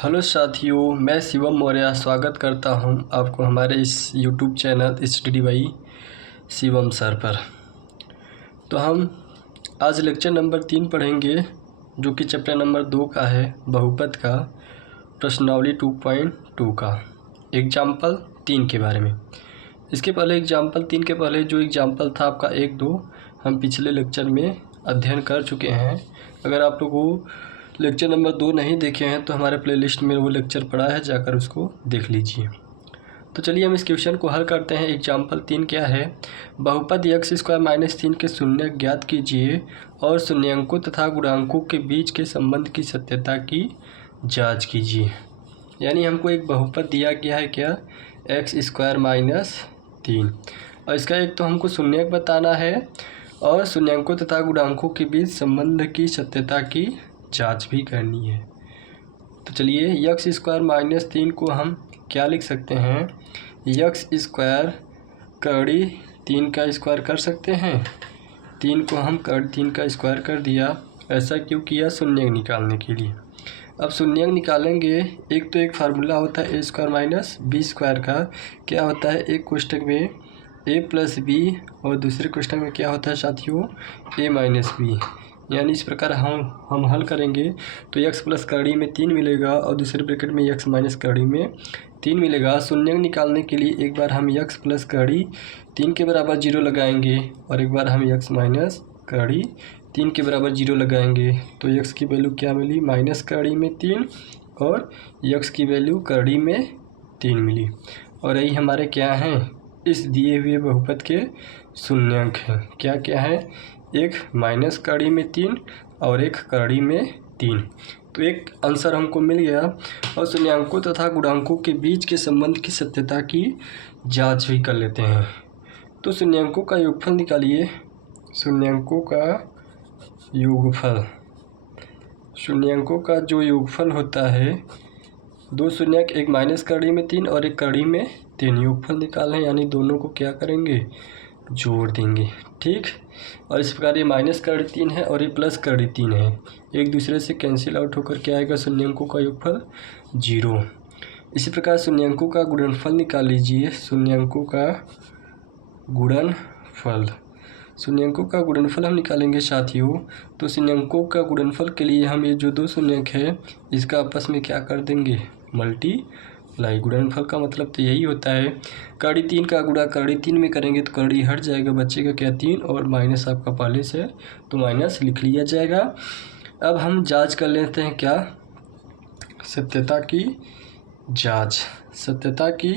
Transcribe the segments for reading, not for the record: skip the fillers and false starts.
Hello साथियों, मैं शिवम मौर्य स्वागत करता हूं आपको हमारे इस YouTube channel study by Shivam sir पर। तो हम आज लेक्चर नंबर 3 पढ़ेंगे, जो कि चैप्टर नंबर 2 का है, बहुपद का प्रश्नावली 2.2 का एग्जाम्पल 3 के बारे में। इसके पहले एग्जाम्पल 3 के पहले जो एग्जाम्पल था आपका 1-2 हम पिछले लेक्चर में अध्ययन कर चुके हैं। अगर आप लोगों लेक्चर नंबर 2 नहीं देखे हैं तो हमारे प्लेलिस्ट में वो लेक्चर पड़ा है, जाकर उसको देख लीजिए। तो चलिए हम इस क्वेश्चन को हल करते हैं। एग्जाम्पल 3 क्या है? बहुपद x² - 3 के शून्यक ज्ञात कीजिए और शून्यंकों तथा गुणांकों के बीच के संबंध की सत्यता की जांच कीजिए। यानी हमको एक बहुपद दिया गया है, क्या? x² - 3, और इसका एक तो हमको शून्यक बताना है और शून्यंकों तथा गुणांकों के बीच संबंध की सत्यता की जांच भी करनी है। तो चलिए x² - 3 को हम क्या लिख सकते हैं? x² कड़ी 3 का स्क्वायर कर सकते हैं। 3 को हम कड़ी 3 का स्क्वायर कर दिया। ऐसा क्यों किया? शून्यक निकालने के लिए। अब शून्यक निकालेंगे, एक तो एक फार्मूला होता है a² - b² का। क्या होता है? एक कोष्ठक में a + b और दूसरे कोष्ठक में क्या होता है साथियों? a - b। यानी इस प्रकार हम हल करेंगे तो x प्लस कड़ी में 3 मिलेगा और दूसरे ब्रैकेट में x माइनस कड़ी में 3 मिलेगा। शून्यक निकालने के लिए एक बार हम x प्लस कड़ी 3 के बराबर 0 लगाएंगे और एक बार हम x माइनस कड़ी 3 के बराबर 0 लगाएंगे। तो x की वैल्यू क्या मिली? माइनस कड़ी में 3 और x की वैल्यू कड़ी में 3 मिली। और यही हमारे क्या हैं? इस दिए हुए बहुपद के शून्यक हैं। क्या क्या है? एक माइनस कड़ी में 3 और एक कड़ी में 3। तो एक आंसर हमको मिल गया। और शून्यंकों तथा गुणांकों के बीच के संबंध की सत्यता की जांच भी कर लेते हैं। तो शून्यंकों का योगफल निकालिए। शून्यंकों का योगफल, शून्यंकों का जो योगफल होता है, दो शून्यक, एक माइनस कड़ी में 3 और एक कड़ी में 3, योगफल निकालें। यानी दोनों को क्या करेंगे? जोड़ देंगे। ठीक। और इस प्रकार ये माइनस कड़ी 3 है और ये प्लस कड़ी 3 है, एक दूसरे से कैंसिल आउट होकर क्या आएगा? शून्यंकों का योगफल 0। इसी प्रकार शून्यंकों का गुणनफल निकाल लीजिए। शून्यंकों का गुणनफल, शून्यंकों का गुणनफल हम निकालेंगे साथियों। तो शून्यंकों का गुणनफल के लिए हम ये जो दो शून्यक है इसका आपस में क्या कर देंगे? मल्टीप्लाई। गुणनफल का मतलब तो यही होता है, कड़ी 3 का गुणा कड़ी 3 में करेंगे तो कड़ी हट जाएगा, बचेगा क्या? 3 और माइनस आपका पहले से तो माइनस लिख लिया जाएगा। अब हम जांच कर लेते हैं, क्या? सत्यता की जांच। सत्यता की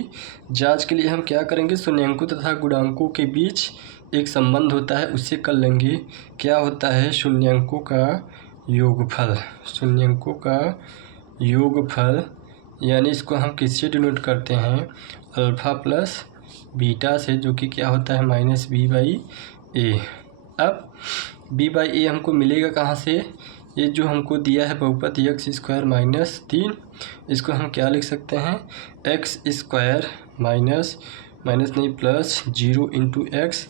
जांच के लिए हम क्या करेंगे? शून्यंकों तथा गुणांकों के बीच एक संबंध होता है, उससे कर लेंगे। क्या होता है? शून्यंकों का योगफल। शून्यंकों का योगफल, यानी इसको हम किससे डिनोट करते हैं? अल्फ़ा प्लस बीटा से, जो कि क्या होता है? -b/a। अब b/a हमको मिलेगा कहाँ से? ये जो हमको दिया है बहुपद x² - 3, इसको हम क्या लिख सकते हैं? x² माइनस नहीं प्लस 0 × x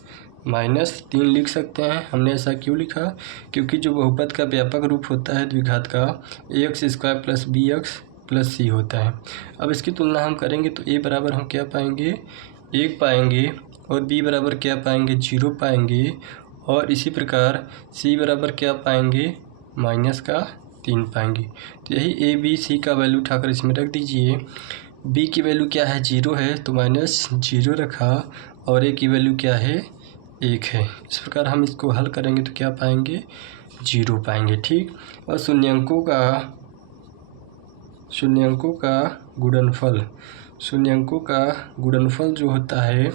- 3 लिख सकते हैं। हमने ऐसा क्यों लिखा? क्योंकि जो बहुपद का व्यापक रूप होता है द्विघात का, ax² + bx + c होता है। अब इसकी तुलना हम करेंगे तो a बराबर हम क्या पाएंगे? 1 पाएंगे और b बराबर क्या पाएंगे? 0 पाएंगे। और इसी प्रकार c बराबर क्या पाएंगे? -3 पाएंगे। तो यही a b c का वैल्यू उठाकर इसमें रख दीजिए। b की वैल्यू क्या है? 0 है तो -0 रखा और a की वैल्यू क्या है? 1 है। इस प्रकार हम इसको हल करेंगे तो क्या पाएंगे? 0 पाएंगे। ठीक। और शून्यंकों का गुणनफल, शून्यंकों का गुणनफल जो होता है,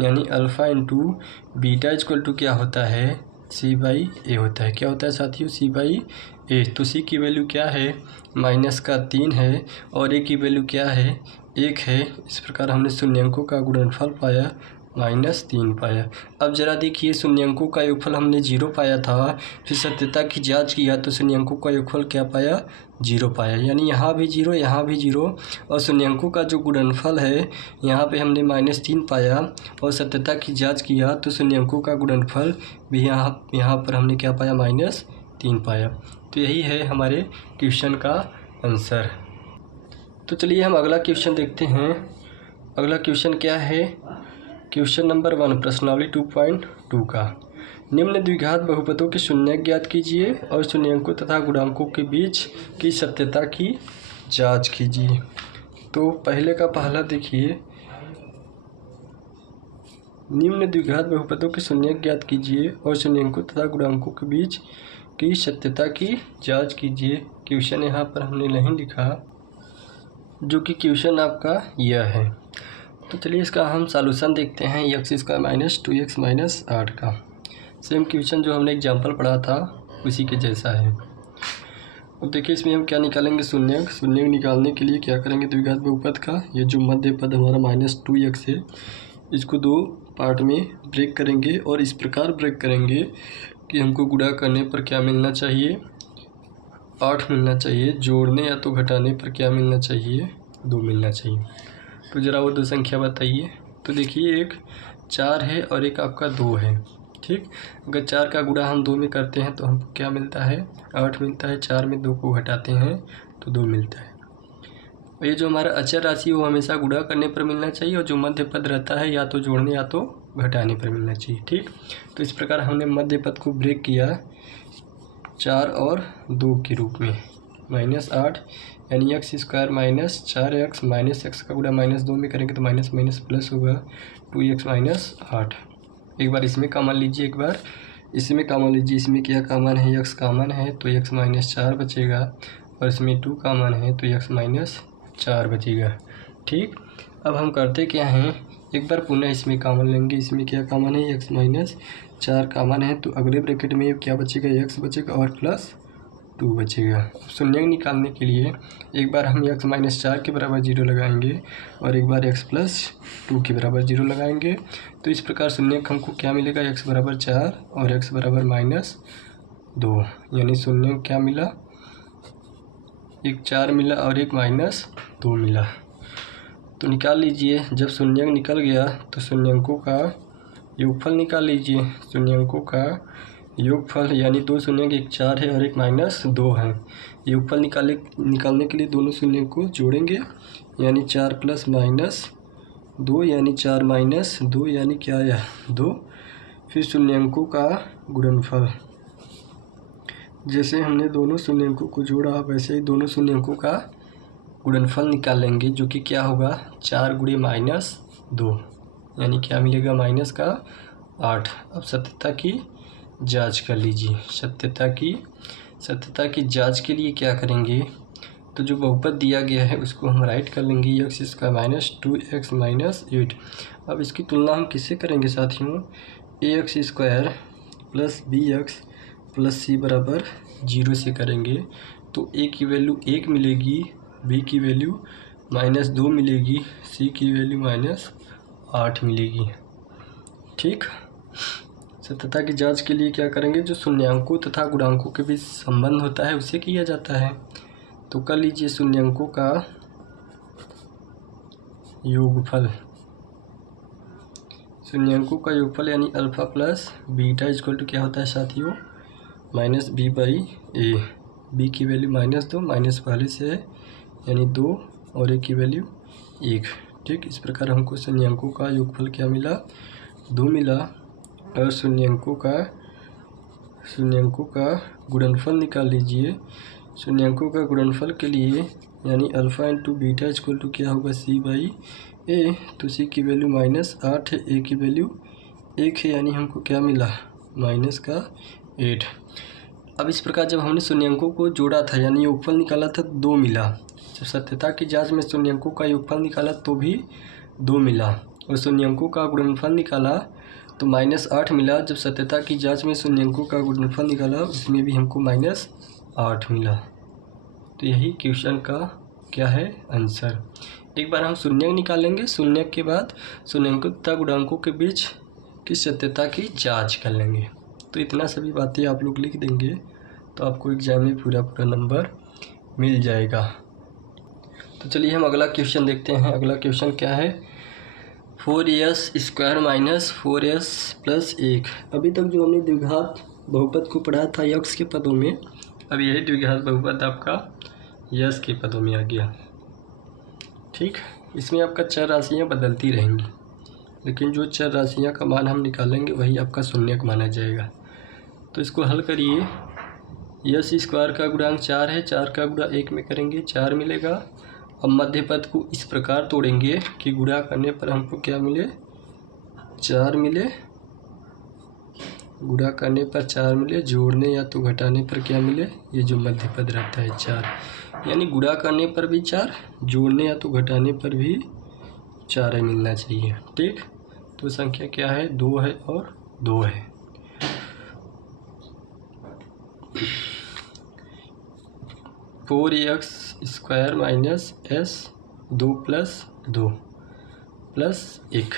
यानी अल्फ़ा × बीटा = क्या होता है? c/a होता है। क्या होता है साथियों? c/a। तो c की वैल्यू क्या है? -3 है और a की वैल्यू क्या है? 1 है। इस प्रकार हमने शून्यंकों का गुणनफल पाया, -3 पाया। अब जरा देखिए, शून्यंकों का योगफल हमने 0 पाया था, फिर सत्यता की जांच किया तो शून्यंकों का योगफल क्या पाया? 0 पाया। यानी यहाँ भी 0, यहाँ भी 0। और शून्यंकों का जो गुणनफल है, यहाँ पे हमने -3 पाया और सत्यता की जांच किया तो शून्यंकों का गुणनफल भी यहाँ पर हमने क्या पाया? -3 पाया। तो यही है हमारे क्वेश्चन का आंसर। तो चलिए हम अगला क्वेश्चन देखते हैं। अगला क्वेश्चन क्या है? क्वेश्चन नंबर 1 प्रश्नावली 2.2 का निम्न द्विघात बहुपदों के शून्यक ज्ञात कीजिए और शून्यकों तथा गुणांकों के बीच की सत्यता की जांच कीजिए। तो पहले का पहला देखिए, निम्न द्विघात बहुपदों के शून्यक ज्ञात कीजिए और शून्यकों तथा गुणांकों के बीच की सत्यता की जांच कीजिए। क्वेश्चन यहाँ पर हमने नहीं लिखा, जो कि क्वेश्चन आपका यह है। तो चलिए इसका हम सॉल्यूशन देखते हैं। x² माइनस 2x माइनस 8 का सेम क्वेश्चन जो हमने एग्जाम्पल पढ़ा था उसी के जैसा है। अब देखिए इसमें हम क्या निकालेंगे, शून्यक। शून्यक निकालने के लिए क्या करेंगे, द्विघात बहुपद का ये जो मध्य पद हमारा -2x है, इसको दो पार्ट में ब्रेक करेंगे और इस प्रकार ब्रेक करेंगे कि हमको गुणा करने पर क्या मिलना चाहिए, 8 मिलना चाहिए। जोड़ने या तो घटाने पर क्या मिलना चाहिए, 2 मिलना चाहिए। तो ज़रा वो दो संख्या बताइए। तो देखिए एक 4 है और एक आपका 2 है, ठीक। अगर 4 का गुणा हम 2 में करते हैं तो हमको क्या मिलता है, 8 मिलता है। 4 में 2 को घटाते हैं तो 2 मिलता है। और ये जो हमारा अचर राशि वो हमेशा गुणा करने पर मिलना चाहिए, और जो मध्य पद रहता है या तो जोड़ने या तो घटाने पर मिलना चाहिए, ठीक। तो इस प्रकार हमने मध्य पद को ब्रेक किया 4 और 2 के रूप में। -8 यानी x² minus 4x minus x का गुणा -2 में करेंगे तो माइनस माइनस प्लस होगा 2x माइनस 8। एक बार इसमें कॉमन लीजिए, एक बार इसमें कॉमन लीजिए। इसमें क्या कॉमन है, x कॉमन है तो x माइनस 4 बचेगा, और इसमें 2 कॉमन है तो x माइनस 4 बचेगा, ठीक। अब हम करते क्या हैं, एक बार पुनः इसमें कॉमन लेंगे। इसमें क्या कॉमन है, x माइनस 4 कॉमन है तो अगले ब्रैकेट में क्या बचेगा, x बचेगा और प्लस 2 बचेगा। अब शून्यक निकालने के लिए एक बार हम x माइनस 4 के बराबर 0 लगाएंगे और एक बार x प्लस 2 के बराबर 0 लगाएंगे। तो इस प्रकार शून्यक हमको क्या मिलेगा, x बराबर 4 और x बराबर -2, यानी शून्यक क्या मिला, एक 4 मिला और एक -2 मिला। तो निकाल लीजिए। जब शून्यक निकल गया तो शून्यकों का योगफल निकाल लीजिए। शून्यकों का योगफल यानी 2 शून्यक, एक 4 है और एक -2 है। योगफल निकालने के लिए दोनों शून्यक को जोड़ेंगे, यानी 4 प्लस -2 यानी 4 माइनस 2 यानी क्या आया, 2। फिर शून्यकों का गुणनफल, जैसे हमने दोनों शून्यकों को जोड़ा वैसे ही दोनों शून्यकों का गुणनफल निकालेंगे, जो कि क्या होगा, 4 गुणे -2 यानी क्या मिलेगा, माइनस का 8। अब सत्यता की जांच कर लीजिए। सत्यता की जांच के लिए क्या करेंगे, तो जो बहुपद दिया गया है उसको हम राइट कर लेंगे, x² माइनस 2x माइनस 8। अब इसकी तुलना हम किससे करेंगे साथियों, ax² plus bx plus c बराबर 0 से करेंगे। तो a की वैल्यू 1 मिलेगी, b की वैल्यू -2 मिलेगी, c की वैल्यू -8 मिलेगी, ठीक। सत्यता की जांच के लिए क्या करेंगे, जो शून्यकों तथा गुणांकों के बीच संबंध होता है उससे किया जाता है। तो कर लीजिए शून्यकों का योगफल। शून्यकों का योगफल यानी alpha plus beta equal to क्या होता है साथियों, -b/a। b की वैल्यू -2, माइनस पहले से है यानी 2 और a की वैल्यू 1, ठीक। इस प्रकार हमको शून्यकों का योगफल क्या मिला, 2 मिला। और शून्यकों का गुणनफल निकाल लीजिए। शून्यकों का गुणनफल के लिए यानी alpha into beta equal to क्या होगा, c/a। तो c की वैल्यू -8 है, a की वैल्यू 1 है, यानी हमको क्या मिला, -8। अब इस प्रकार जब हमने शून्यकों को जोड़ा था यानी योगफल निकाला था 2 मिला। जब सत्यता की जांच में शून्यकों का योगफल निकाला तो भी 2 मिला, और शून्यकों का गुणनफल निकाला तो -8 मिला। जब सत्यता की जांच में शून्यकों का गुणनफल निकाला उसमें भी हमको -8 मिला। तो यही क्वेश्चन का क्या है, आंसर। एक बार हम शून्यक निकालेंगे, शून्यक के बाद शून्यकों तथा गुणांकों के बीच की सत्यता की जांच कर लेंगे। तो इतना सभी बातें आप लोग लिख देंगे तो आपको एग्जाम में पूरा नंबर मिल जाएगा। तो चलिए हम अगला क्वेश्चन देखते हैं। अगला क्वेश्चन क्या है, 4s² माइनस 4s प्लस 1। अभी तक जो हमने द्विघात बहुपद को पढ़ा था यक्स के पदों में, अब यही द्विघात बहुपद आपका यस के पदों में आ गया। ठीक, इसमें आपका चर राशियाँ बदलती रहेंगी, लेकिन जो चर राशियाँ का मान हम निकालेंगे वही आपका शून्यक माना जाएगा। तो इसको हल करिए। यस स्क्वायर का गुणांक 4 है, 4 का गुणा 1 में करेंगे 4 मिलेगा। अब मध्य पद को इस प्रकार तोड़ेंगे कि गुणा करने पर हमको क्या मिले, 4 मिले, गुणा करने पर 4 मिले, जोड़ने या तो घटाने पर क्या मिले, ये जो मध्य पद रहता है 4, यानी गुणा करने पर भी 4, जोड़ने या तो घटाने पर भी 4 मिलना चाहिए। ठीक, तो संख्या क्या है, 2 है और 2 है। Four x square minus S 2 plus 2 plus 1,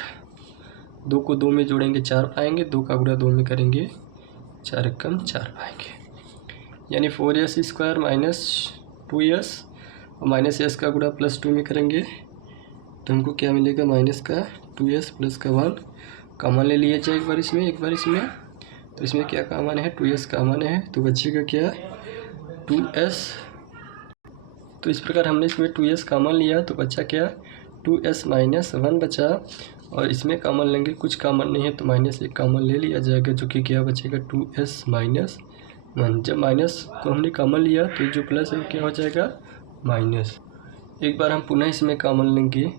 2 को 2 में जोड़ेंगे 4 पाएंगे, 2 का गुणा 2 में करेंगे 4 कम 4 पाएंगे, यानी 4s स्क्वायर माइनस 2s और माइनस एस का गुणा प्लस 2 में करेंगे तो हमको क्या मिलेगा, माइनस का 2s प्लस का 1 कॉमन ले लिया जाए एक बार इसमें, तो इसमें क्या कॉमन है, 2s कॉमन है, तो बचेगा क्या, 2s। तो इस प्रकार हमने इसमें 2s कॉमन लिया तो बचा क्या, 2s माइनस 1 बचा, और इसमें कॉमन लेंगे, कुछ कॉमन नहीं है तो माइनस 1 कॉमन ले लिया जाएगा, जो कि क्या बचेगा, 2s माइनस 1। जब माइनस को हमने कॉमन लिया तो जो प्लस है क्या हो जाएगा, माइनस। एक बार हम पुनः इसमें कॉमन लेंगे,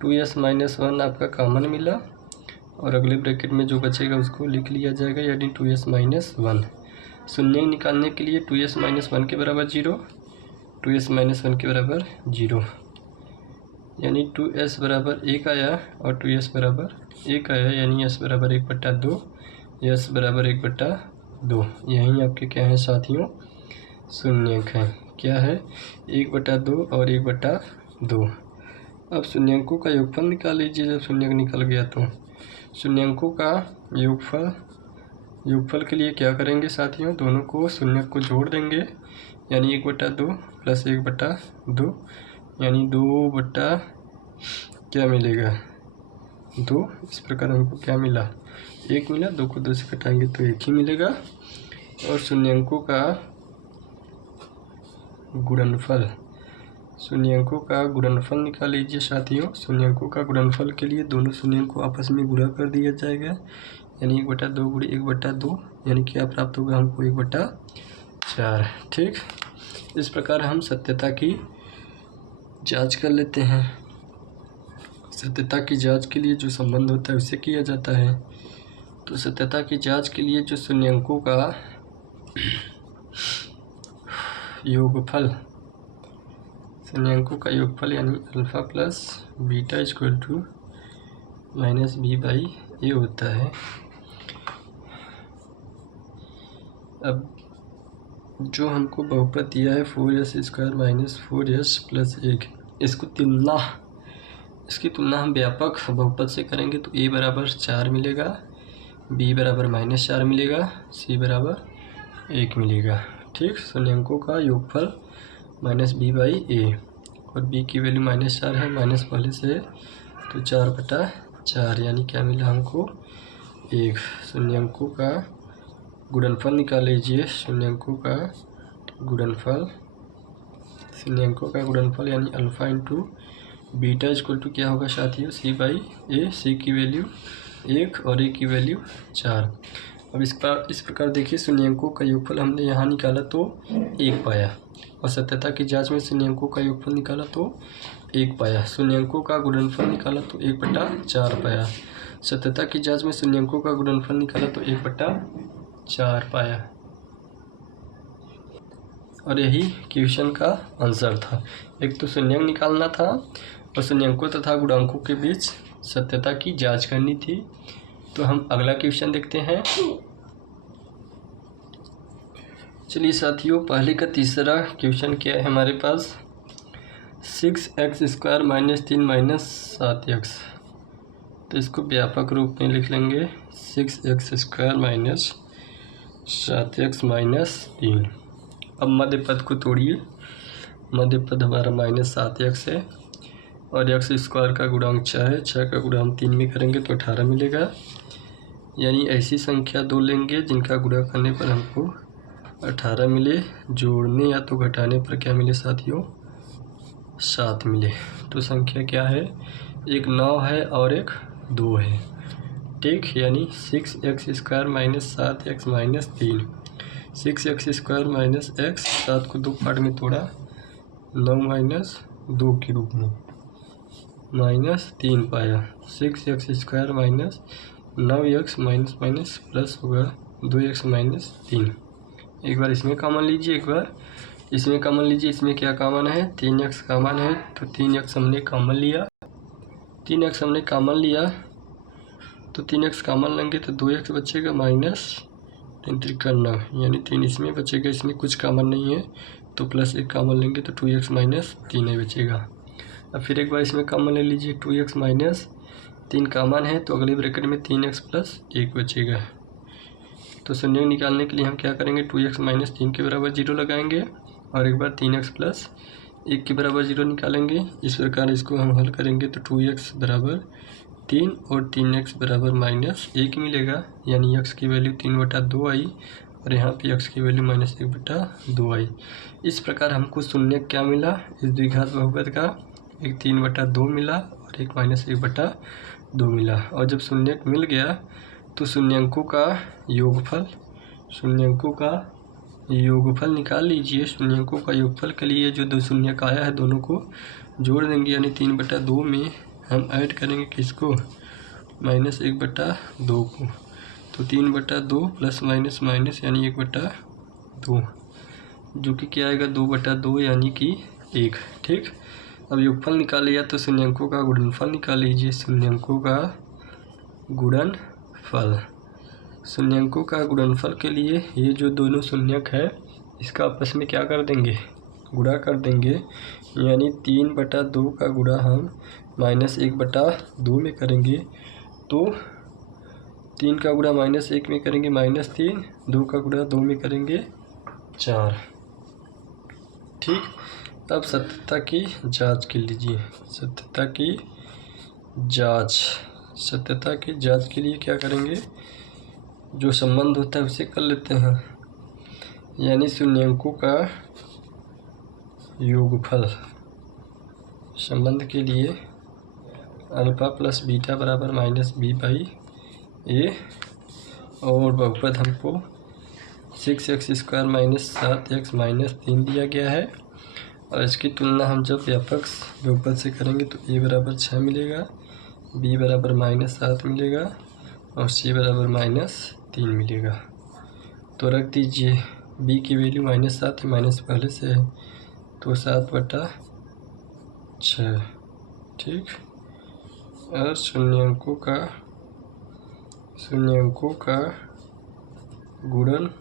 2s माइनस 1 आपका कॉमन मिला, और अगले ब्रैकेट में जो बचेगा उसको लिख लिया जाएगा, यानी 2s माइनस 1। शून्य निकालने के लिए 2s माइनस 1 के बराबर 0, 2s माइनस 1 के बराबर 0, यानी 2s बराबर 1 आया और 2s बराबर 1 आया, यानी s बराबर 1/2, s बराबर 1/2। यहीं आपके क्या है साथियों, शून्यक है, क्या है, 1/2 और 1/2। अब शून्यंकों का योगफल निकाल लीजिए। जब शून्यक निकल गया तो शून्यंकों का योगफल के लिए क्या करेंगे साथियों, दोनों को शून्यक को जोड़ देंगे, यानी 1/2 प्लस 1/2, यानी 2 क्या मिलेगा, 2। इस प्रकार हमको क्या मिला, 1 मिला, 2 को 2 से घटाएंगे तो 1 ही मिलेगा। और शून्यंकों का गुणनफल निकाल लीजिए साथियों। शून्यंकों का गुणनफल के लिए दोनों शून्यों को आपस में गुणा कर दिया जाएगा, यानी 1/2 गुणे 1/2, यानी क्या प्राप्त होगा हमको, 1/4। ठीक, इस प्रकार हम सत्यता की जांच कर लेते हैं। सत्यता की जांच के लिए जो संबंध होता है उससे किया जाता है। तो सत्यता की जांच के लिए जो शून्यंकों का योगफल, यानी alpha plus beta equal to minus b/a होता है। अब जो हमको बहुपद दिया है 4s square minus 4s plus 1, इसकी तुलना हम व्यापक बहुपद से करेंगे तो a बराबर 4 मिलेगा, b बराबर -4 मिलेगा, c बराबर 1 मिलेगा। ठीक, शून्यंकों का योगफल -b/a, और b की वैल्यू -4 है, माइनस पहले से है तो 4/4, यानी क्या मिला हमको, 1। शून्यंकों का गुणनफल निकाल लीजिए। शून्यंकों का गुणनफल यानी alpha into beta equal to क्या होगा साथियों, c/a। c की वैल्यू 1 और a की वैल्यू 4। अब इस प्रकार देखिए, शून्यंकों का योगफल हमने यहाँ निकाला तो 1 पाया, और सत्यता की जांच में शून्यंकों का योगफल निकाला तो 1 पाया। शून्यंकों का गुणनफल निकाला तो 1/4 पाया। सत्यता की जांच में शून्यंकों का गुणनफल निकाला तो 1/4 पाया, और यही क्वेश्चन का आंसर था। एक तो शून्यंक निकालना था और शून्यंकों तथा गुणांकों के बीच सत्यता की जांच करनी थी। तो हम अगला क्वेश्चन देखते हैं। चलिए साथियों, पहले का तीसरा क्वेश्चन क्या है हमारे पास, 6x स्क्वायर माइनस 3 7x। तो इसको व्यापक रूप में लिख लेंगे, 6x square minus 7x minus 3। अब मध्य पद को तोड़िए। मध्य पद हमारा -7x है, और x स्क्वायर का गुणांक 6 है, 6 का गुणा हम 3 में करेंगे तो 18 मिलेगा। यानी ऐसी संख्या 2 लेंगे जिनका गुणा करने पर हमको 18 मिले, जोड़ने या तो घटाने पर क्या मिले साथियों, 7 मिले। तो संख्या क्या है, एक 9 है और एक 2 है। ठीक, यानी 6x² minus 7x minus 3। 6x² minus x, 7 को 2 पार्ट में तोड़ा, 9 माइनस 2 के रूप में, माइनस 3 पाया। 6x² minus 9x minus minus plus होगा 2x माइनस 3। एक बार इसमें कॉमन लीजिए, एक बार इसमें कॉमन लीजिए। इसमें क्या कॉमन है, 3x कॉमन है, तो 3x हमने कॉमन लिया। 3x हमने कॉमन लिया तो 3x कॉमन लेंगे तो 2x बचेगा माइनस 3 त्रिका 9, यानी 3 इसमें बचेगा, इसमें कुछ कॉमन नहीं है तो प्लस 1 कॉमन लेंगे तो 2x माइनस 3 ही बचेगा। अब फिर एक बार इसमें कॉमन ले लीजिए, 2x माइनस 3 कॉमन है तो अगले ब्रैकेट में 3x प्लस 1 बचेगा। तो शून्य निकालने के लिए हम क्या करेंगे, 2x माइनस 3 के बराबर 0 लगाएंगे और एक बार 3x प्लस 1 के बराबर 0 निकालेंगे। इस प्रकार इसको हम हल करेंगे तो 2x बराबर 3 और 3x बराबर माइनस 1 मिलेगा, यानी x की वैल्यू 3/2 आई और यहाँ पे x की वैल्यू माइनस 1/2 आई। इस प्रकार हमको शून्य क्या मिला, इस द्विघात बहुपद का एक 3/2 मिला और एक माइनस 1/2 मिला। और जब शून्य मिल गया तो शून्यंकों का योगफल निकाल लीजिए। शून्यंकों का योगफल के लिए जो दो शून्य आया है दोनों को जोड़ देंगे, यानी 3/2 में हम ऐड करेंगे किसको, माइनस 1/2 को। तो 3/2 प्लस माइनस माइनस यानी 1/2, जो कि क्या आएगा 2/2 यानी कि 1। ठीक, अब योगफल निकाल लिया तो शून्यंकों का गुणनफल निकाल लीजिए। शून्यंकों का गुणनफल के लिए ये जो दोनों शून्यक है इसका आपस में क्या कर देंगे, गुणा कर देंगे, यानी 3/2 का गुणा हम माइनस 1/2 में करेंगे तो 3 का गुणा माइनस 1 में करेंगे -3, 2 का गुणा 2 में करेंगे 4। ठीक, अब सत्यता की जांच कर लीजिए। सत्यता की जांच के लिए क्या करेंगे, जो संबंध होता है उसे कर लेते हैं, यानी शून्यंकों का योगफल। संबंध के लिए अल्फा प्लस बीटा बराबर -b/a और बहुपद हमको 6x² माइनस 7x माइनस 3 दिया गया है। और इसकी तुलना हम जब व्यापक बहुपद से करेंगे तो a बराबर 6 मिलेगा, b बराबर -7 मिलेगा और c बराबर -3 मिलेगा। तो रख दीजिए, b की वैल्यू -7 है, माइनस पहले से है तो 7/6। ठीक, और शून्यंकों का गुणनफल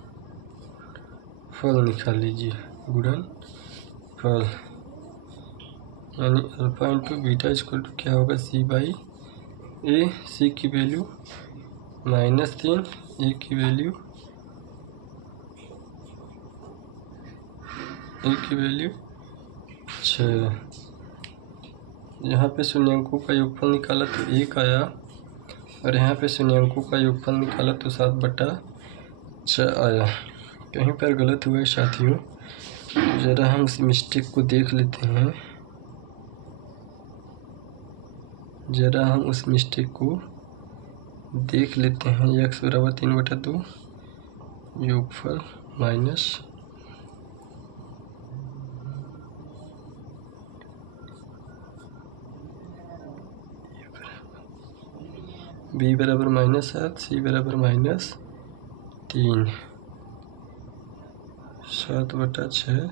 निकाल लीजिए। गुणनफल यानी alpha into beta equal to क्या होगा, c/a। c की वैल्यू -3, a की वैल्यू 6। यहाँ पे शून्यंकों का योगफल निकाला तो 1 आया और यहाँ पे शून्यंकों का योगफल निकाला तो 7/6 आया। कहीं पर गलत हुआ है साथियों, ज़रा हम इस मिस्टेक को देख लेते हैं। x बराबर 3/2 योगफल माइनस b बराबर -7, c बराबर -3, 7/6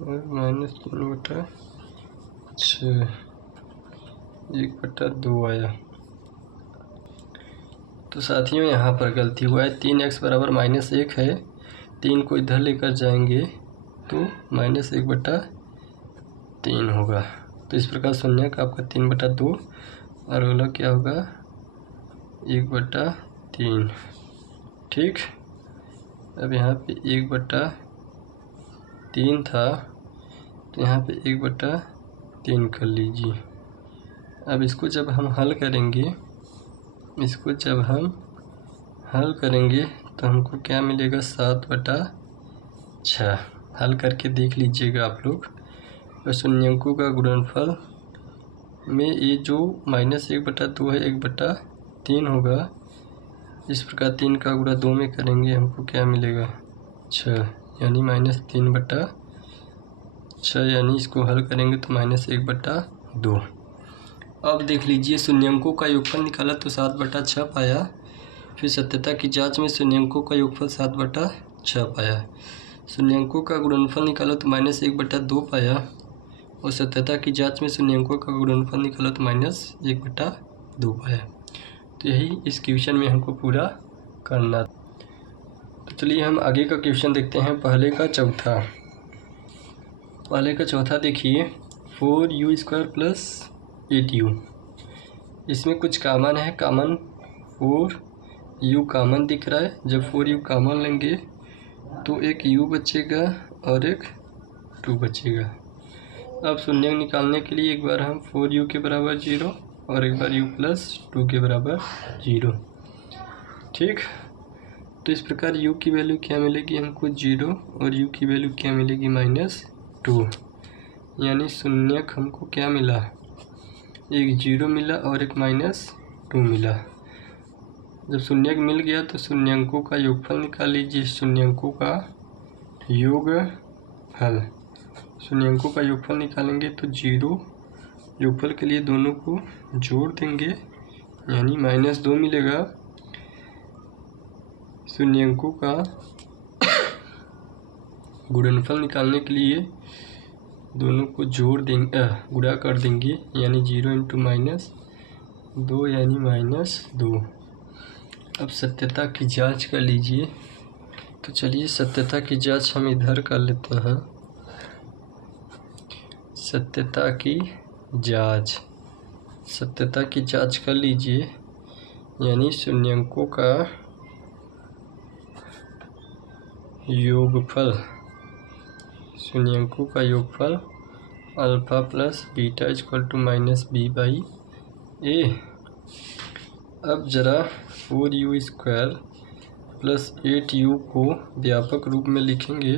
और -3/6, 1/2 आया। तो साथियों यहाँ पर गलती हुआ है, 3x बराबर -1 है, 3 को इधर लेकर जाएंगे तो -1/3 होगा। तो इस प्रकार शून्य का आपका 3/2 और अगला क्या होगा 1/3। ठीक, अब यहाँ पे 1/3 था तो यहाँ पे 1/3 कर लीजिए। अब इसको जब हम हल करेंगे तो हमको क्या मिलेगा, 7/6। हल करके देख लीजिएगा आप लोग। और शून्यंकों का गुणनफल में ये जो -1/2 है 1/3 होगा। इस प्रकार 3 का गुणा 2 में करेंगे हमको क्या मिलेगा 6, यानी -3/6, यानी इसको हल करेंगे तो -1/2। अब देख लीजिए शून्यंकों का योगफल निकाला तो 7/6 पाया। फिर सत्यता की जांच में शून्यंकों का योगफल 7/6 पाया। शून्यंकों का गुणनफल निकाला तो -1/2 पाया। और सत्यता की जांच में शून्यंकों का गुणनफल निकाला तो -1/2 पाया। तो यही इस क्वेश्चन में हमको पूरा करना। तो चलिए हम आगे का क्वेश्चन देखते हैं। पहले का चौथा देखिए 4u² + 8u। इसमें कुछ कॉमन है, कॉमन 4u कॉमन दिख रहा है। जब 4u कॉमन लेंगे तो एक u बचेगा और एक 2 बचेगा। अब शून्य निकालने के लिए एक बार हम 4u के बराबर 0 और एक बार u + 2 के बराबर 0। ठीक, तो इस प्रकार u की वैल्यू क्या मिलेगी हमको 0 और u की वैल्यू क्या मिलेगी -2। यानी शून्यक हमको क्या मिला, एक 0 मिला और एक -2 मिला। जब शून्यक मिल गया तो शून्यंकों का योगफल निकाल लीजिए। शून्यंकों का योगफल निकालेंगे तो 0 योगफल के लिए दोनों को जोड़ देंगे, यानी -2 मिलेगा। शून्यंकों का गुणनफल निकालने के लिए दोनों को जोड़ देंगे, गुणा कर देंगे, यानी 0 × -2 यानी -2। अब सत्यता की जांच कर लीजिए। तो चलिए सत्यता की जांच हम इधर कर लेते हैं। सत्यता की जांच कर लीजिए, यानी शून्यंकों का योगफल अल्फा + बीटा = -b/a। अब ज़रा 4u² + 8u को व्यापक रूप में लिखेंगे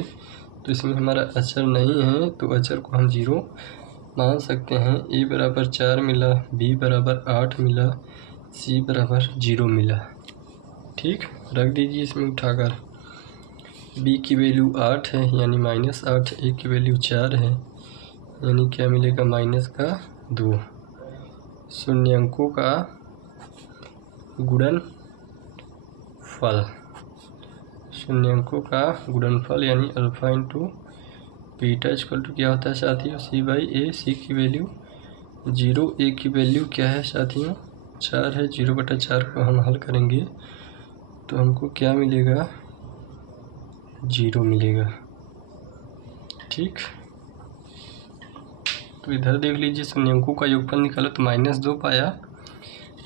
तो इसमें हमारा अचर नहीं है, तो अचर को हम 0 मान सकते हैं। a = 4 मिला, b = 8 मिला, c = 0 मिला। ठीक, रख दीजिए इसमें उठाकर। b की वैल्यू 8 है यानी -8, a की वैल्यू 4 है यानी क्या मिलेगा -2। शून्यंकों का गुणनफल यानी अल्फा × बीटा = क्या होता है साथियों c/a। c की वैल्यू 0, a की वैल्यू क्या है साथियों 4 है। 0/4 को हम हल करेंगे तो हमको क्या मिलेगा 0 मिलेगा। ठीक, तो इधर देख लीजिए शून्यंकों का योगफल निकाला तो -2 पाया।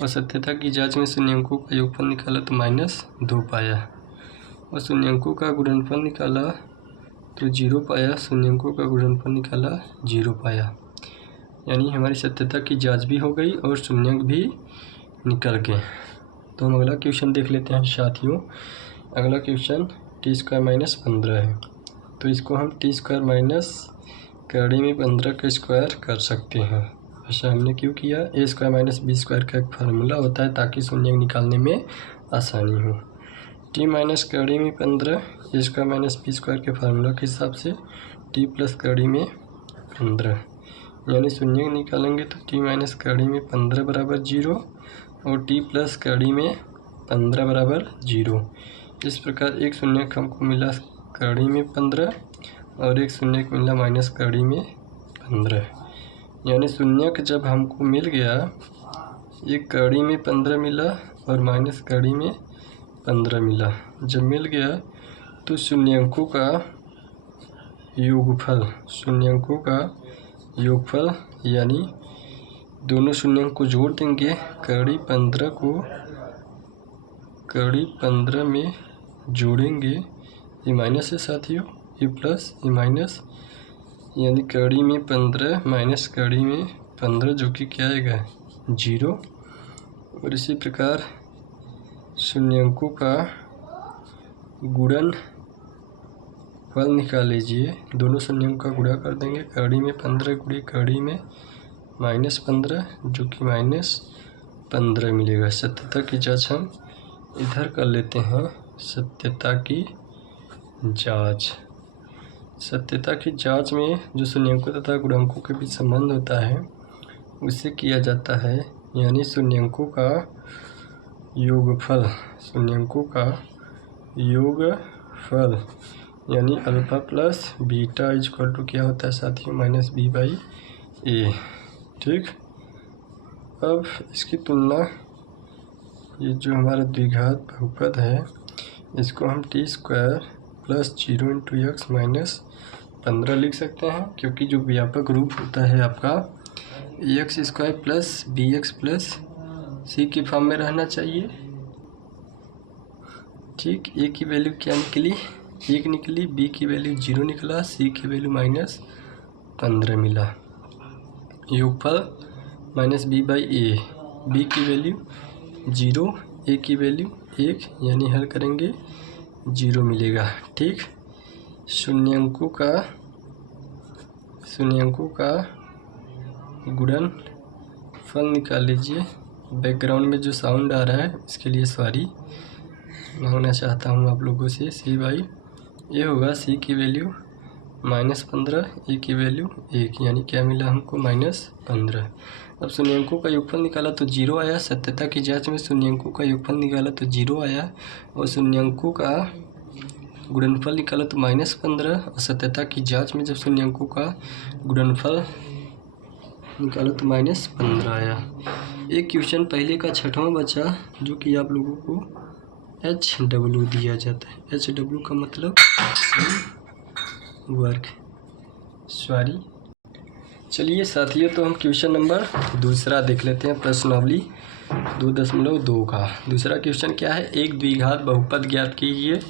और सत्यता की जांच में शून्यंकों का योगफल निकाला तो -2 पाया। और शून्यंकों का गुणनफल निकाला तो 0 पाया। शून्यंकों का गुणनफल निकाला 0 पाया, यानी हमारी सत्यता की जांच भी हो गई और शून्यंक भी निकल गए। तो हम अगला क्वेश्चन देख लेते हैं साथियों। अगला क्वेश्चन t² - 15 है। तो इसको हम t² - 15 का स्क्वायर कर सकते हैं। ऐसा हमने क्यों किया, a² - b² का एक फार्मूला होता है ताकि शून्यंक निकालने में आसानी हो। t - 15 a² - b² के फार्मूला के हिसाब से t + 15, यानी शून्यंक निकालेंगे तो t - 15 = 0 और t + 15 = 0। इस प्रकार एक शून्यंक हमको मिला 15 और एक शून्यंक मिला -15। यानी शून्यंक जब हमको मिल गया, एक 15 मिला और -15 मिला, जब मिल गया तो शून्यंकों का योगफल यानी दोनों शून्यंक को जोड़ देंगे। 15 को 15 में जोड़ेंगे, ये माइनस है साथियों, ये प्लस ये माइनस, यानी 15 - 15 जो कि क्या आएगा 0। और इसी प्रकार शून्यंकों का फल निकाल लीजिए। दोनों शून्यों का गुणा कर देंगे। कड़ी में 15 गुणे कड़ी में -15 जो कि -15 मिलेगा। सत्यता की जांच हम इधर कर लेते हैं। सत्यता की जांच। सत्यता की जांच में जो शून्यंकों तथा गुणांकों के बीच संबंध होता है उसे किया जाता है, यानी शून्यंकों का योगफल। शून्यंकों का योगफल यानी alpha plus beta equal to क्या होता है साथियों, -b/a। ठीक, अब इसकी तुलना, ये जो हमारा द्विघात बहुपद है इसको हम t² + 0 × x - 15 लिख सकते हैं, क्योंकि जो व्यापक रूप होता है आपका ax² + bx + c की फॉर्म में रहना चाहिए। ठीक, a की वैल्यू क्या निकली, 1 निकली, b की वैल्यू 0 निकला, c की वैल्यू -15 मिला। योगफल -b/a, b की वैल्यू 0, a की वैल्यू 1, यानी हल करेंगे 0 मिलेगा। ठीक, शून्यंकों का गुणनफल निकाल लीजिए। बैकग्राउंड में जो साउंड आ रहा है इसके लिए सॉरी मांगना चाहता हूँ आप लोगों से। c/a होगा, c की वैल्यू -15, a की वैल्यू 1, यानी क्या मिला हमको -15। अब शून्यंकों का योगफल निकाला तो 0 आया। सत्यता की जांच में शून्यंकों का योगफल निकाला तो 0 आया, और शून्यंकों का गुणनफल निकाला तो -15, और सत्यता की जांच में जब शून्यंकों का गुणनफल निकाला तो -15 आया। एक क्वेश्चन पहले का 6वां बचा, जो कि आप लोगों को HW दिया जाता है। HW का मतलब वर्ग, सॉरी। चलिए साथियों, तो हम क्वेश्चन नंबर दूसरा देख लेते हैं। प्रश्नावली 2.2 का दूसरा क्वेश्चन क्या है, एक द्विघात बहुपद ज्ञात कीजिए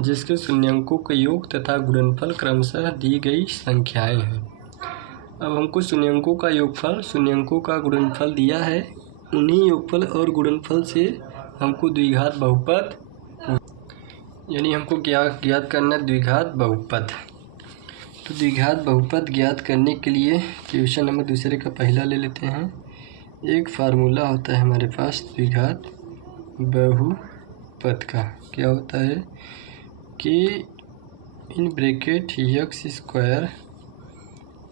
जिसके शून्यंकों के योग तथा गुणनफल क्रमशः दी गई संख्याएं हैं। अब हमको शून्यंकों का योगफल, शून्यंकों का गुणनफल दिया है, उन्हीं योगफल और गुणनफल से हमको द्विघात बहुपद, यानी हमको ज्ञात करना द्विघात बहुपद। तो द्विघात बहुपद ज्ञात करने के लिए क्वेश्चन नंबर दूसरे का पहला ले लेते हैं। एक फार्मूला होता है हमारे पास द्विघात बहुपद का, क्या होता है कि इन ब्रैकेट x²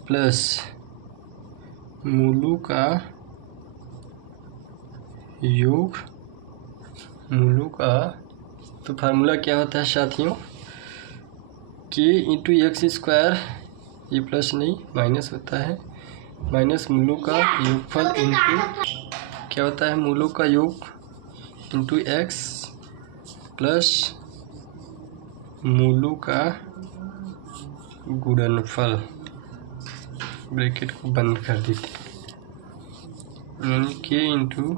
प्लस मूलों का योग, मूलों का, तो फार्मूला क्या होता है साथियों कि x², ये प्लस नहीं माइनस होता है, माइनस मूलों का योगफल इंटू क्या होता है, मूलों का योग इंटू x प्लस मूलों का गुणनफल। ब्रैकेट को बंद कर देते हैं, यानी k इंटू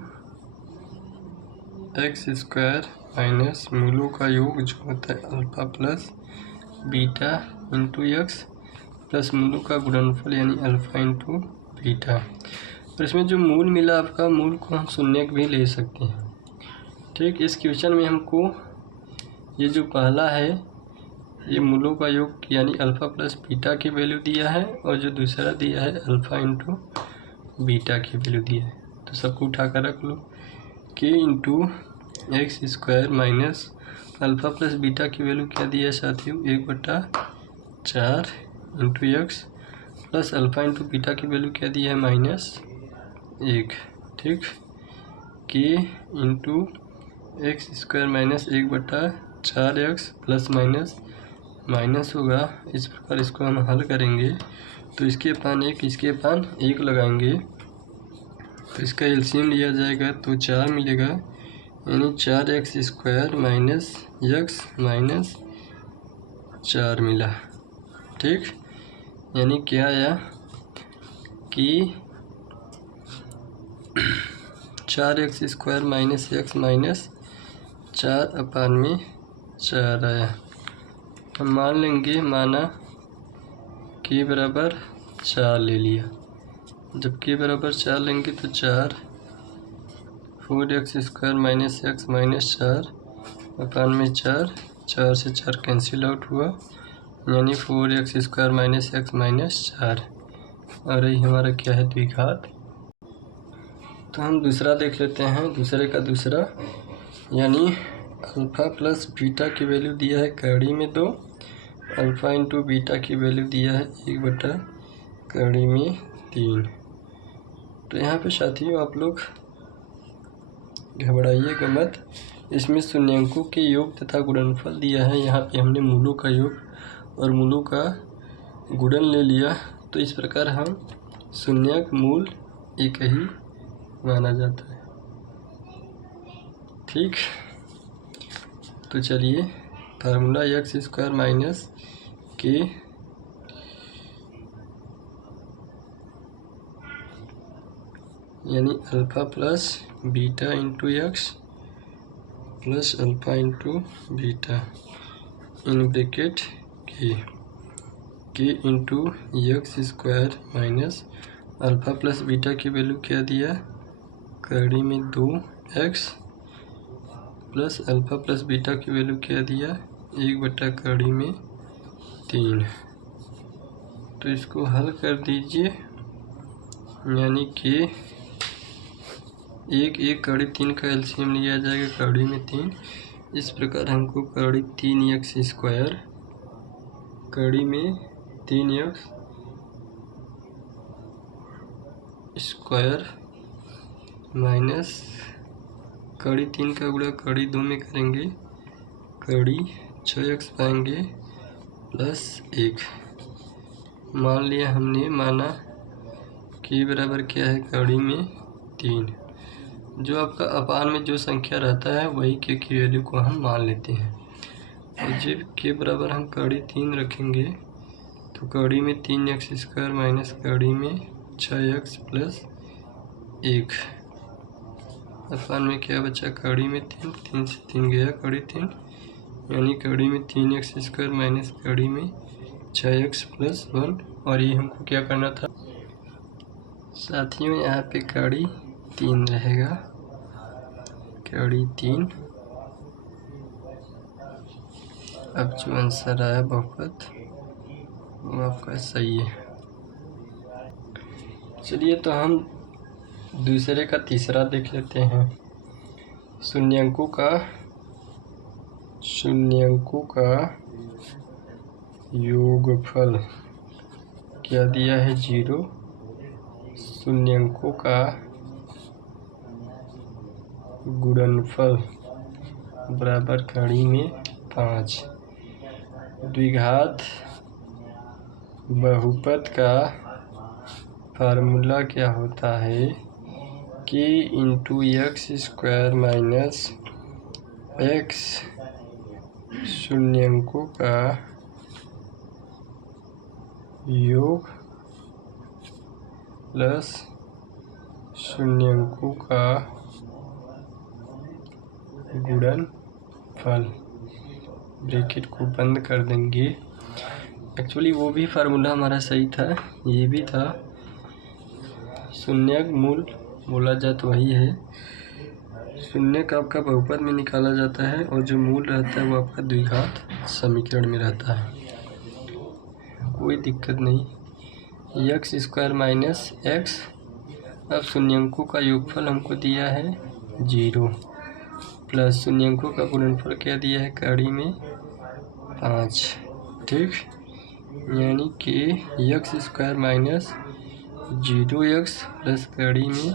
x² माइनस मूलों का योग जो होता है alpha plus beta into x plus मूलों का गुणनफल यानी अल्फा इंटू बीटा। और इसमें जो मूल मिला आपका, मूल को हम शून्य भी ले सकते हैं। ठीक, इस क्वेश्चन में हमको ये जो पहला है ये मूलों का योग यानी अल्फ़ा प्लस बीटा की वैल्यू दिया है, और जो दूसरा दिया है अल्फ़ा इंटू बीटा की वैल्यू दिया है। तो सबको उठा कर रख लो। k into x² minus alpha plus beta की वैल्यू क्या दिया है साथियों, 1/4 into x plus alpha into beta की वैल्यू क्या दिया है, -1। ठीक, k into x² minus 1/4x plus minus होगा। इस प्रकार इसको हम हल करेंगे तो इसके पान 1 इसके पान 1 लगाएंगे तो इसका एलसीएम लिया जाएगा तो 4 मिलेगा, यानी 4x² माइनस x माइनस 4 मिला। ठीक, यानी क्या आया कि 4x² माइनस x माइनस 4/4 आया। हम मान लेंगे, माना k बराबर 4 ले लिया। जब k बराबर 4 लेंगे तो 4x² माइनस x माइनस 4/4, 4 से 4 कैंसिल आउट हुआ, यानी 4x² माइनस x माइनस 4, और ये हमारा क्या है, द्विघात। तो हम दूसरा देख लेते हैं, दूसरे का दूसरा, यानी अल्फ़ा प्लस बीटा की वैल्यू दिया है कड़ी में 2, अल्फ़ा इंटू बीटा की वैल्यू दिया है 1 बटा कड़ी में 3। तो यहाँ पे साथियों आप लोग घबराइएगा मत, इसमें शून्यंकों के योग तथा गुणनफल दिया है। यहाँ पे हमने मूलों का योग और मूलों का गुणन ले लिया, तो इस प्रकार हम शून्यक मूल एक ही माना जाता है। ठीक, तो चलिए फार्मूला x² माइनस के यानी alpha plus beta into x plus alpha into beta in bracket के into x² minus alpha plus beta की वैल्यू क्या दिया, कड़ी में 2x plus alpha plus beta की वैल्यू क्या दिया, 1 बटा कड़ी में 3। तो इसको हल कर दीजिए, यानी कि एक कड़ी 3 का एलसीएम लिया जाएगा कड़ी में 3। इस प्रकार हमको कड़ी 3x² कड़ी में 3x² माइनस कड़ी 3 का गुणा कड़ी 2 में करेंगे, कड़ी 6x पाएंगे प्लस 1। मान लिया हमने, माना कि बराबर क्या है, कड़ी में 3। जो आपका अपान में जो संख्या रहता है वही के की वैल्यू को हम मान लेते हैं। और जब के बराबर हम कड़ी 3 रखेंगे तो कड़ी में 3x² माइनस कड़ी में 6x प्लस 1। अपान में क्या बचा, कड़ी में 3 से 3 गया, कड़ी 3, यानी कड़ी में 3x² माइनस कड़ी में 6x प्लस 1। और ये हमको क्या करना था साथियों, यहाँ पे कड़ी 3 रहेगा, कड़ी 3। अब जो आंसर आया बहुपद वो आपका सही है। चलिए तो हम दूसरे का तीसरा देख लेते हैं। शून्यंकों का योगफल क्या दिया है, 0। शून्यंकों का गुणनफल बराबर कड़ी में 5। द्विघात बहुपद का फार्मूला क्या होता है, कि इंटू x² माइनस x शून्यंकों का योग प्लस शून्यंकों का गुणनफल, ब्रैकेट को बंद कर देंगे। एक्चुअली वो भी फार्मूला हमारा सही था, ये भी था, शून्यक मूल बोला जाए तो वही है। शून्यक आपका बहुपद में निकाला जाता है और जो मूल रहता है वो आपका द्विघात समीकरण में रहता है, कोई दिक्कत नहीं। x² माइनस x, अब शून्यंकों का योगफल हमको दिया है 0 प्लस शून्यंकों का गुणनफल क्या दिया है, कड़ी में 5। ठीक, यानी कि x² माइनस 0x प्लस कड़ी में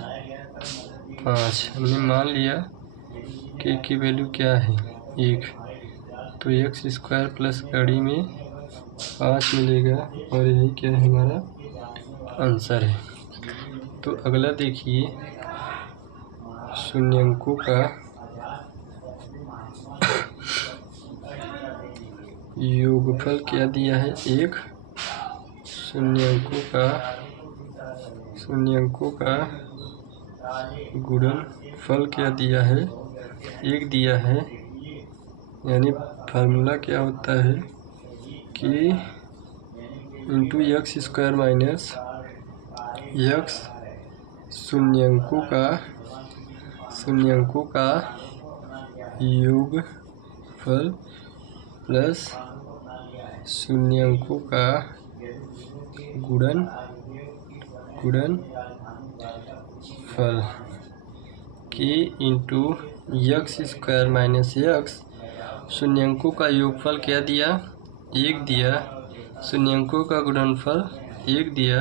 5। हमने मान लिया कि की वैल्यू क्या है, 1, तो x² प्लस कड़ी में 5 मिलेगा, और यही क्या है, हमारा आंसर है। तो अगला देखिए, शून्यंकों का योगफल क्या दिया है, 1। शून्यंकों का गुणनफल क्या दिया है, 1 दिया है। यानी फार्मूला क्या होता है कि इंटू x² माइनस x शून्यंकों का योगफल प्लस शून्यंकों का गुणनफल k into x square minus x. शून्यंकों का योगफल क्या दिया? 1 दिया। शून्यंकों का गुणनफल 1 दिया,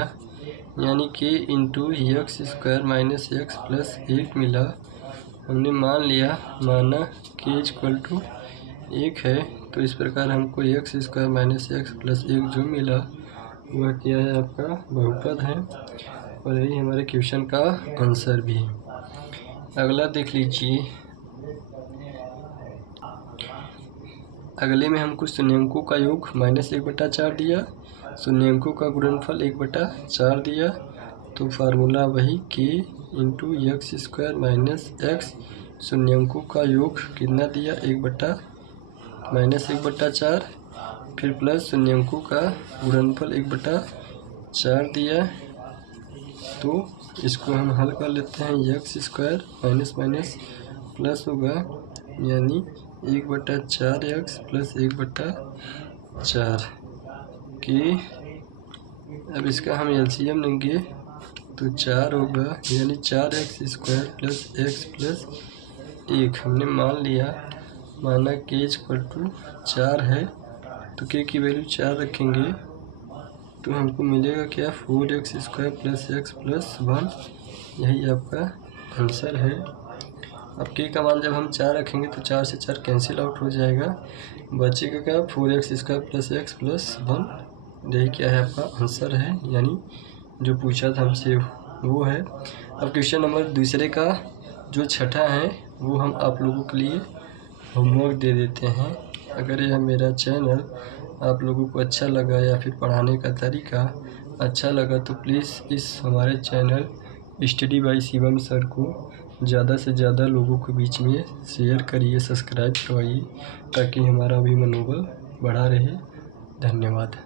यानी k into x square minus x plus 1 मिला। हमने मान लिया, माना k इक्वल टू 1 है, तो इस प्रकार हमको x square minus x plus 1 जो मिला वह क्या है? आपका बहुपद है, और यही हमारे क्वेश्चन का आंसर भी है। अगला देख लीजिए। अगले में हमको शून्यंकों का योग -1/4 दिया, शून्यंकों का गुणनफल 1/4 दिया। तो फार्मूला वही k into x square minus x, शून्यंकों का योग कितना दिया? -1/4, फिर प्लस शून्यंकों का गुणनफल 1/4 दिया। तो इसको हम हल कर लेते हैं। X square minus minus plus होगा, यानी 1/4 यक्स प्लस 1/4 के। अब इसका हम एलसीएम लेंगे तो 4 होगा, यानी 4x square plus x plus 1। हमने मान लिया, माना k इक्वल टू 4 है, तो k की वैल्यू 4 रखेंगे तो हमको मिलेगा क्या? 4x square plus x plus 1। यही आपका आंसर है। अब k का मान जब हम 4 रखेंगे तो 4 से 4 कैंसिल आउट हो जाएगा, बचेगा क्या? 4x square plus x plus 1। यही क्या है? आपका आंसर है, यानी जो पूछा था हमसे वो है। अब क्वेश्चन नंबर दूसरे का जो छठा है वो हम आप लोगों के लिए होमवर्क दे देते हैं। अगर यह मेरा चैनल आप लोगों को अच्छा लगा या फिर पढ़ाने का तरीका अच्छा लगा तो प्लीज़ इस हमारे channel study bye Shivam sir को ज़्यादा से ज़्यादा लोगों के बीच में शेयर करिए, सब्सक्राइब करवाइए, ताकि हमारा भी मनोबल बढ़ा रहे। धन्यवाद।